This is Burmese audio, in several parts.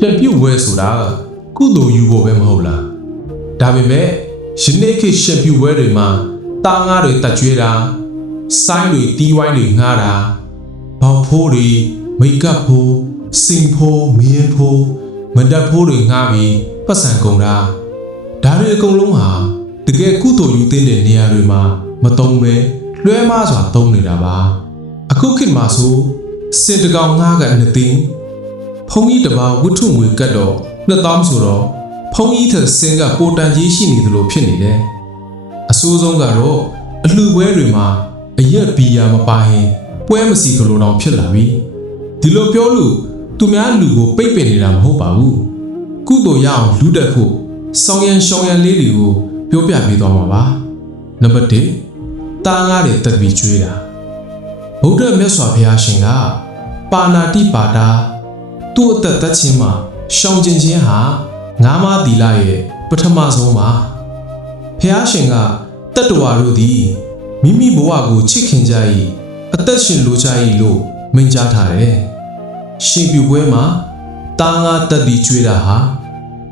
ပြန်ပြုတ်ဝဲဆိုတာကုသိုလ်ယူဖို့ပဲမဟုတ်လားဒါပေမဲ့ယနေ့ခေတ်ရှင်ပြုတ်ဝဲတွေမှာတားငါးတွေတက်ကြွေးတာစိုင်းတွေတီးဝိုင်းတွေငှားတာဘောက်ဖိုးတွေမိတ်ကပ်ဖိုးစင်ဖိုးမင်းဖိုးမတက်ဖိုးတွေငှားပြီးပတ်စံကုန်တာဒါတွေအကုန်လုံးဟာတကယ်ကုသိုလ်ယူတဲ့နေရာတွေမှာမတုံးပဲလွှဲမစွာသုံးနေတာပါအခုခေတ်မှာဆိုစင်တကောင်ငှားကနှစ်သိန်းဖုံကြီးတပါဝတ္ထုငွေကတ်တော့2000ဆိုတော့ဖုံကြီးထက်စင်ကပိုတန်ကြီးရှိနေသလိုဖြစ်နေတယ်အဆိုးဆုံးကတော့အလှပွဲတွေမှာအရက်ဘီယာမပါရင်ပွဲမစီကလိုတောင်ဖြစ်လာပြီဒီလိုပြောလို့သူများလူကိုပိတ်ပင်နေတာမဟုတ်ပါဘူးကုသိုလ်ရအောင်လူတက်ဖို့ဆောင်းရန်ရှောင်းရန်လေးတွေကိုပြောပြပေးသွားမှာပါနံပါတ်1တားငါးတွေတက်ပြီးကျွေးတာဗုဒ္ဓမြတ်စွာဘုရားရှင်ကပါဏာတိပါတာသူ့အသက်သက်ချင်းမှာရှောင်ကျင်ခြင်းဟာငါးပါးသီလရဲ့ပထမဆုံးပါဘုရားရှင်ကတတ္တဝါတို့သည်မိမိဘဝကိုချစ်ခင်ကြ၏အသက်ရှင်လိုကြ၏လို့မိန့်ကြားထားတယ်ရှင်ပြုပွဲမှာတားငါးတက်ပြီးကျွေးတာဟာ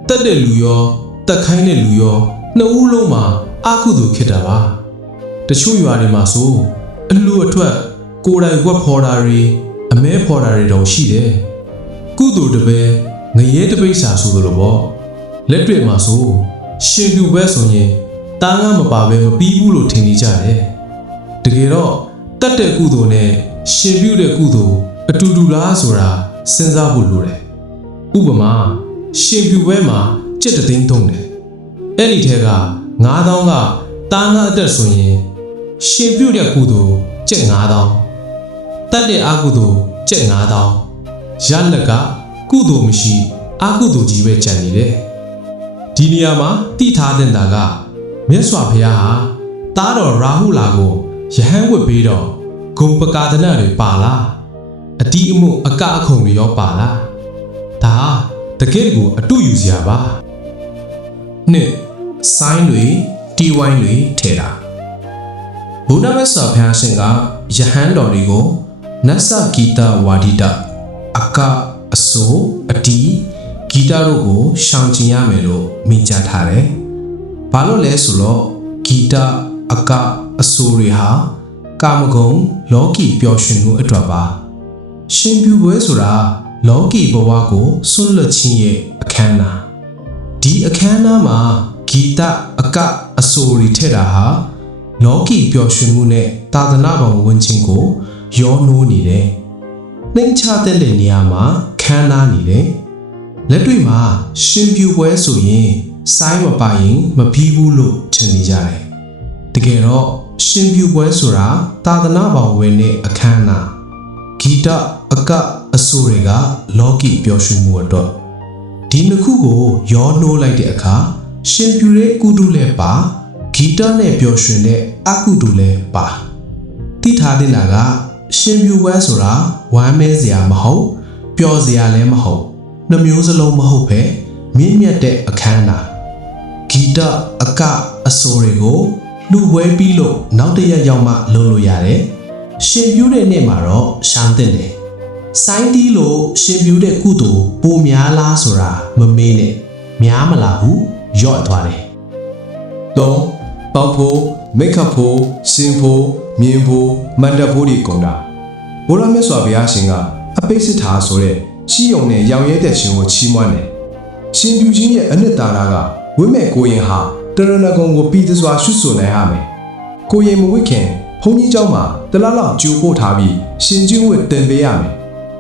တက်တဲ့လူရောတက်ခိုင်းတဲ့လူရောနှစ်ဦးလုံးမှာအကုသိုလ်ဖြစ်တာပါတချို့ရွာတွေမှာဆိုအလူအထွက်ကိုယ်တိုင်ဝက်ဖော်တာတွေအမဲဖော်တာတွေတောင်ရှိတယ်ကုသိုလ်တပဲငရဲတပိတ်စာဆိုလိုပေါ့လက်တွေ့မှာဆိုရှင်ပြုပွဲဆိုရင်တားငါးမပါဘဲမပြီးဘူးလို့ထင်နေကြတယ်တကယ်တော့တက်တဲ့ကုသိုလ်နဲ့ရှင်ပြုတဲ့ကုသိုလ်အတူတူလားဆိုတာစဉ်းစားဖို့လိုတယ်ဥပမာရှင်ပြုပွဲမှာကြက်တသိန်းသုံးတယ်အဲ့ဒီထဲက9000ကတားငါးအတက်ဆိုရင်ရှင်ပြုတဲ့ကုသိုလ်ကြက်9000တက်တဲ့အကုသိုလ်ကြက်9000ရလက်ကကုသိုလ်မရှိအကုသိုလ်ကြီးပဲကြံနေတယ်ဒီနေရာမှာတိထားတဲ့တာကမြတ်စွာဘုရားဟာတားတော်ရာဟုလာကိုယဟန်ဝတ်ပေးတော့ဂုံပကာဒနာတွေပါလားအတီးအမှုအကအခုံတွေရောပါလားဒါတကယ်ကိုအတူယူစရာပါနှစ်ဆိုင်းတွေတီဝိုင်းတွေထဲတာဘုရားမြတ်စွာဘုရားရှင်ကယဟန်တော်တွေကိုနတ်စဂီတဝါဒိတအကအဆိုအတီးဂီတတို့ကိုရှောင်ကျင်ရမယ်လို့မိန့်ကြားထားတယ်ဘာလို့လဲဆိုတော့ဂီတအကအဆိုတွေဟာကာမဂုဏ်လောကီပျော်ရွှင်မှုအတွက်ပါရှင်ပြုပွဲဆိုတာလောကီဘဝကိုဆွတ်လွတ်ခြင်းရဲ့အခမ်းအနားဒီအခမ်းအနားမှာဂီတအကအဆိုတွေထည့်တာဟာလောကီပျော်ရွှင်မှုနဲ့သာသနာ့ဘောင်ဝင်ခြင်းကိုရောနှိုးနေတယ်နှိမ်ချတဲ့နေရာမှာခမ်းနားနေတယ်လက်တွေ့မှာရှင်ပြုပွဲဆိုရင်စိုင်းမပါရင်မပြီးဘူးလို့ထင်နေကြတယ်တကယ်တော့ရှင်ပြုပွဲဆိုတာသာသနာ့ဘောင်ဝင်တဲ့အခမ်းအနားဂီတအကအဆိုတွေကလောကီပျော်ရွှင်မှုအတွက်ဒီနှစ်ခုကိုရောနှိုးလိုက်တဲ့အခါရှင်ပြုတဲ့ကုတုလည်းပါဂီတနဲ့ပျော်ရွှင်တဲ့အကုတုလည်းပါသိထားတဲ့နာကရှင်ပြုပွဲဆိုတာဝမ်းမဲစရာမဟုတ်ပျော်စရာလည်းမဟုတ်နှမျိုးစလုံးမဟုတ်ပဲမြင့်မြတ်တဲ့အခမ်းအနားဂီတအကအဆိုတွေကိုလူပွဲပြီးလို့နောက်တစ်ရက်ရောက်မှလုပ်လို့ရတယ်ရှင်ပြုတဲ့နေ့မှာတော့ရှမ်းတဲ့တယ်ဆိုင်းတီးလို့ရှင်ပြုတဲ့ကုသိုလ်ပိုများလားဆိုတာမမေးနဲ့များမလားဘူးရော့သွားတယ်3ပေါက်ဖို့မိတ်ခတ်ဖို့ရှင်ဖို့မြင်းဖို့မန္တဖို့တွေကုန်တာဘုရားမြတ်စွာဘုရားရှင်ကအပိစိထာဆိုတဲ့ချီးယုံနဲ့ရောင်ရဲတဲ့ရှင်ကိုချီးမွမ်းတယ်ရှင်ပြုခြင်းရဲ့အနှစ်သာရကဝိမဲ့ကိုရင်ဟာတရဏဂုံကိုပြီးသစွာရှုဆိုနိုင်ရမယ်ကိုရင်မဝိခင်ဘုန်းကြီးเจ้าမှာတလားလောက်ကြိုပို့ထားပြီးရှင်ကျင်းဝတ်တင်ပေးရမယ်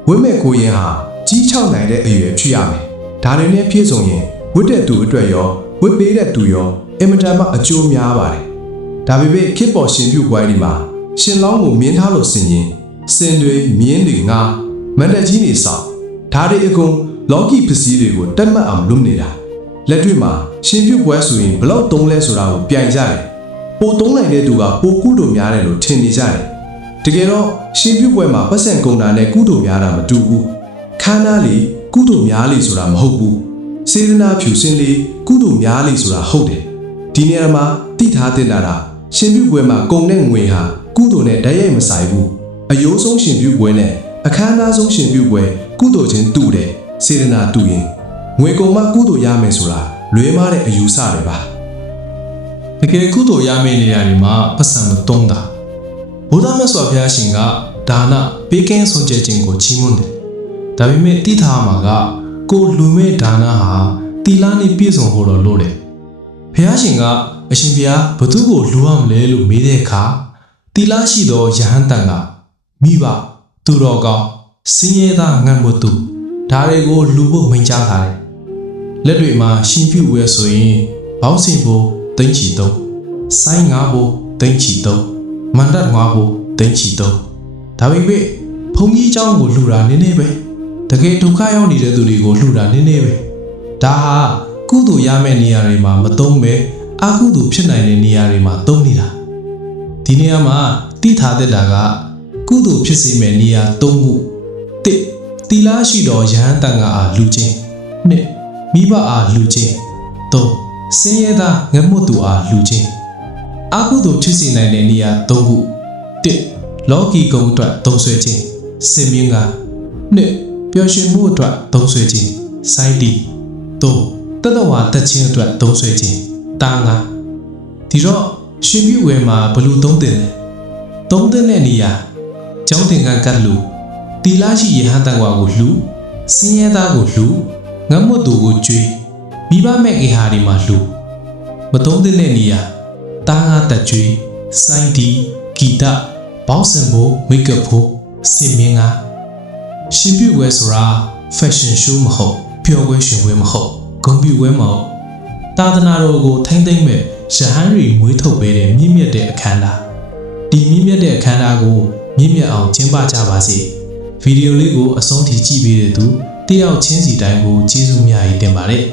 ဝိမဲ့ကိုရင်ဟာကြီးချောက်နိုင်တဲ့အရွယ်ဖြစ်ရမယ်ဒါတွေနဲ့ပြည့်စုံရင်ဝတ်တဲ့သူအတွက်ရောဝတ်ပေးတဲ့သူရောအင်မတန်မှအကျိုးများပါတယ်ဒါပေမဲ့ခေတ်ပေါ်ရှင်ပြုပွဲဒီမှာရှင်လောင်းကိုမြင်းထားလို့ဆင်ရင်စင်တွေမြင်းတွေငါမန္တကြီးနေဆောင်ဒါတွေအကုန်လောကီပစ္စည်းတွေကိုတက်မှတ်အောင်လုပ်နေတာလက်တွေ့မှာရှင်ပြုပွဲဆိုရင်ဘလောက်သုံးလဲဆိုတာကိုပြိုင်ကြတယ်ပိုသုံးနိုင်တဲ့သူကပိုကုသိုလ်များတယ်လို့ထင်နေကြတယ်တကယ်တော့ရှင်ပြုပွဲမှာပတ်စံကုန်တာနဲ့ကုသိုလ်များတာမတူဘူးခန္ဓာလေကုသိုလ်များလေဆိုတာမဟုတ်ဘူးစေတနာဖြူစင်လေကုသိုလ်များလေဆိုတာဟုတ်တယ်ဒီနေရာမှာတိထားတင်တာရှင်ပြုပွဲမှာကုန်တဲ့ငွေဟာကုသိုလ်နဲ့ဓာတ်ရိုက်မဆိုင်ဘူးအယိုးဆုံးရှင်ပြုပွဲနဲ့အခမ်းအနားဆုံးရှင်ပြုပွဲကုသိုလ်ချင်းတူတယ်စေတနာတူရင် ငွေကုန်မှကုသိုလ်ရမယ်ဆိုတာလွဲမားတဲ့အယူဆတွေပါ တကယ်ကုသိုလ်ရမယ့်နေရာတွေမှာပတ်စံမတုံးတာဘုရားမြတ်စွာဘုရားရှင်ကဒါနပေးကင်းဆုံးကျခြင်းကိုချီးမွမ်းတယ်ဒါပေမဲ့တိထားမှာကကိုလူမဲ့ဒါနဟာတီလာနဲ့ပြည့်စုံဖို့တော့လို့တယ်ဘုရားရှင်ကအရှင်ဘုရားဘသူကိုလူရမလဲလို့မေးတဲ့အခါတီလာရှိသောယဟန်တန်ကမိဘသူတော်ကောင်းစင်းရဲသားငတ်မသူဒါတွေကိုလူဖို့မိန့်ကြားထားတယ်လက်တွေမှာရှင်ပြုဝဲဆိုရင်ဘောင်းစင်ဖို့သိမ့်ချီသုံးဆိုင်းငါဖို့သိမ့်ချီသုံးမန္တတ်ငါဖို့သိမ့်ချီသုံးဒါပေမဲ့ဘုံကြီးเจ้าကိုလှူတာနည်းနည်းပဲတကယ်ဒုက္ခရောက်နေတဲ့သူတွေကိုလှူတာနည်းနည်းပဲဒါဟာကုသိုလ်ရမယ့်နေရာတွေမှာမသုံးပဲအကုသိုလ်ဖြစ်နိုင်တဲ့နေရာတွေမှာသုံးနေတာဒီနေရာမှာတိထားတဲ့တာကကုသိုလ်ဖြစ်စေမယ့်နေရာ၃ခု၁တီလာရှိတော်ယဟန်တန်ကအားလှူခြင်း၂မိဘအားလှူခြင်း၃စင်းရဲသားငတ်မွတ်သူအားလှူခြင်းအကုသိုလ်ဖြစ်စေနိုင်တဲ့နေရာ၃ခု၁လောကီဂုဏ်အတွက်သုံးဆွဲခြင်းစင်မြင့်က၂ပျော်ရွှင်မှုအတွက်သုံးဆွဲခြင်းစိုင်းတီ၃တတဝါတက်ခြင်းအတွက်သုံးဆွဲခြင်းတာငါဒီတော့ရှင်ပြုဝဲမှာဘလူသုံးတင်လဲသုံးတင်တဲ့နေရာကျောင်းသင်္ကန်းကတ်လူတီလာရှိယဟန်တန်ဝါကိုလှူစင်းရဲသားကိုလှူငတ်မွတ်သူကိုကြွေးမိဘမဲ့ကေဟာဒီမှာလှူမသုံးတဲ့နေရာတာငါတက်ကြွေးစိုင်းတီဂီတဘောက်စင်ဖို့မိတ်ကပ်ဖို့စင်မြင့်ကရှင်ပြုဝဲဆိုတာ fashion show မဟုတ်ပျော်ပွဲရှင်ပွဲမဟုတ်ဂုဏ်ပြုပွဲမဟုတ်သာသနာတော်ကိုထိမ့်သိမ့်မဲ့ရဟန်းတွေမွေးထုတ်ပေးတဲ့မြင့်မြတ်တဲ့အခမ်းအနားဒီမြင့်မြတ်တဲ့အခမ်းအနားကိုမြင့်မြတ်အောင်ကျင်းပကြပါစေဗီဒီယိုလေးကိုအဆုံးထိကြည့်ပေးတဲ့သူတယောက်ချင်းစီတိုင်းကိုကျေးဇူးများကြီးတင်ပါတယ်